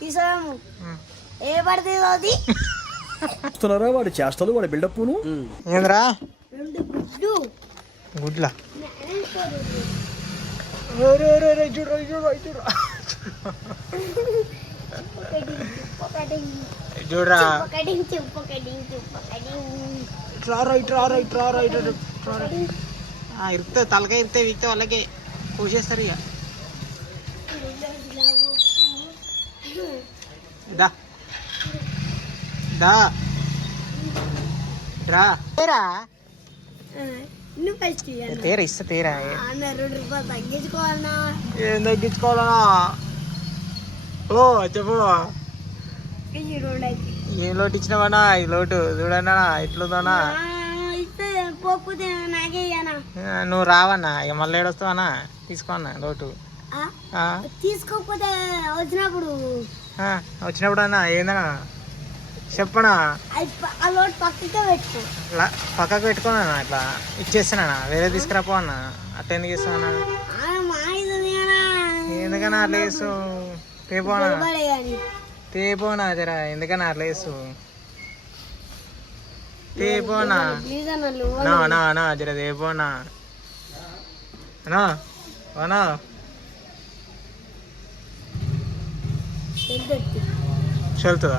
తీసాము ఏ పడితే అది చూస్తున్నారా వాడి చేష్టలు వాడి బిల్డప్ ఏంద్రా రెండు గుడ్లు గుడ్లా చూడరా ఇరితే తలకాయ ఇరితే వీక్తే వాళ్ళకి పూసేస్తారు ఇక దా దా రా తేరా నువ్వు ఫస్ట్ తేరా ఇస్తా తేరా అన్న 2 రూపాయలు తగ్గించుకోవాలన్నా ఏం తగ్గించుకోవాలన్నా ఓ చెప్పు ఈ రోడ్ అయితే ఏం లోటు ఇచ్చినావన్నా ఈ లోటు చూడన్నా ఎట్లుందన్నా ఇస్తే పోకపోతే నాకే ఇయ్యనా నువ్వు రావన్నా ఇక మళ్ళీ ఏడొస్తావన్నా తీసుకోన్నా లోటు తీసుకోకపోతే వచ్చినప్పుడు వచ్చినప్పుడు అన్నా ఏందన్నా చెప్పనా ఆ లోటు పక్కకే పెట్టుకో పక్కకు పెట్టుకోనా ఇట్లా ఇచ్చేస్తానా వేరే తీసుకురాపో అన్న అట్ట ఎందుకు ఇస్తావన్నా ఎందుకన్నా అట్లా చేస్తావు తేపోనా తేపోనా జరా ఎందుకన్నా అట్లా చేస్తావు తేపోనా నా నా జర తేపోనా అనా అనా చెల్తుందా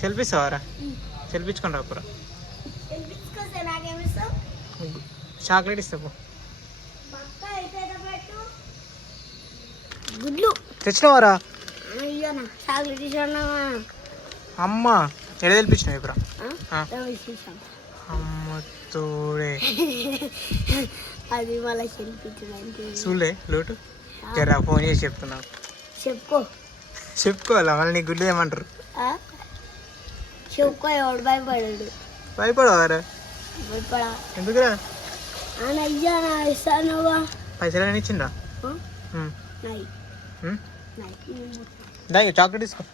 సెల్ఫీ ఇస్తావారా సెల్ఫీ ఇచ్చుకొని రాపురా చాక్లెట్ ఇస్తావు గుడ్లు తెచ్చినవారా చాక్లెట్ అమ్మ ఎడ తెలిపించినావు ఇప్పుడు అమ్మ తోడే అది మళ్ళీ చెల్లిపించడానికి చూలే లోటు జరా ఫోన్ చేసి చెప్తున్నావు చెప్పుకోవాలా మళ్ళీ నీ గుడ్లు ఏమంటారు చెప్పుకో ఎవడు భయపడాడు భయపడవారా భయపడా ఎందుకురా అయ్యా నా ఇస్తానువా పైసలు అని ఇచ్చిందా చాక్లెట్ తీసుకో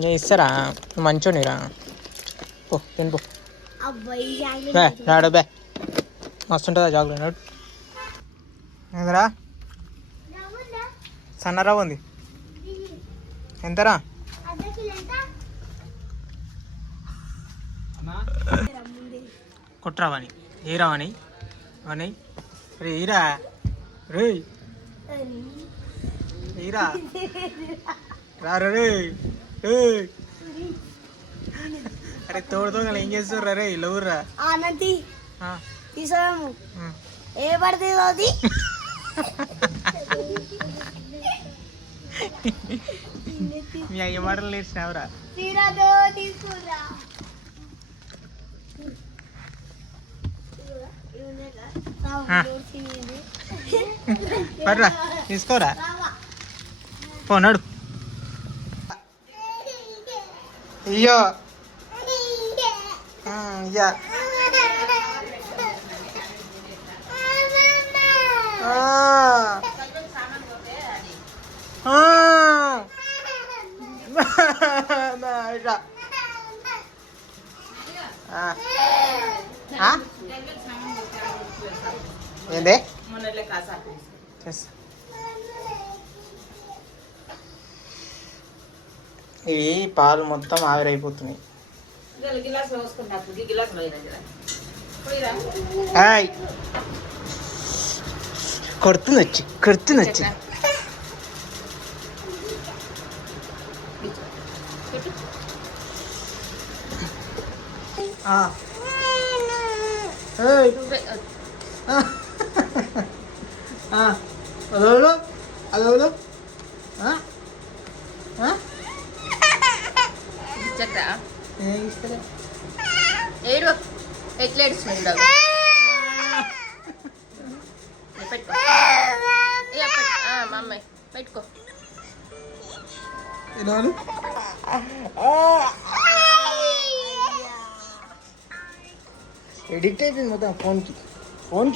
నేను ఇస్తారా నువ్వు మంచోనిరా పో తినిపో బే రాడు బే మస్తు ఉంటుందా చాక్లెట్ నోట్ ఏందరా సన్నరా ఉంది ఎంతరా కొట్టరావని ఏ రావని అని రే ఈరా రే ఈరా రా రే అరే తోడుతో ఏం చేస్తారు రే లవ్వురా తీసాము ఏ పడితే అది మీ అయ్య మాటలు నేర్చినావురా తీసుకురా పర్రా తీసుకోరా పోనాడు అయ్యో అయ్యా ఏందే ఇవి పాలు మొత్తం ఆవిరైపోతున్నాయి కొడుతుంది వచ్చి అదోలో అదోలో ఏడు ఎట్లా ఏడుస్తున్నాడు పెట్టుకో మా అమ్మాయి పెట్టుకో ఎడిక్ట్ అయిపోయింది మొత్తం ఫోన్కి ఫోన్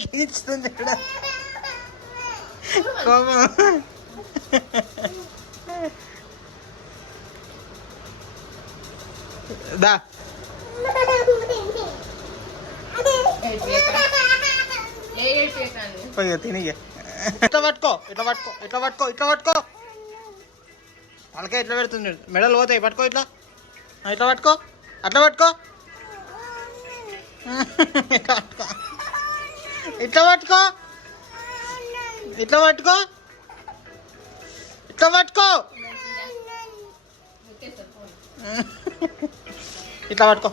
ఎట్లా ఇస్తుంది ఇక్కడ కోపం. దా పోయి తిని ఇట్లా పట్టుకో ఇట్లా పట్టుకో ఇట్లా పట్టుకో ఇట్లా పట్టుకో వాళ్ళకే ఇట్లా పెడుతుంది మెడలు పోతాయి పట్టుకో ఇట్లా ఇట్లా పట్టుకో అట్లా పట్టుకో ఇట్లా పట్టుకో ఇట్లా పట్టుకో ఇట్లా పట్టుకో ఇట్లా పట్టుకో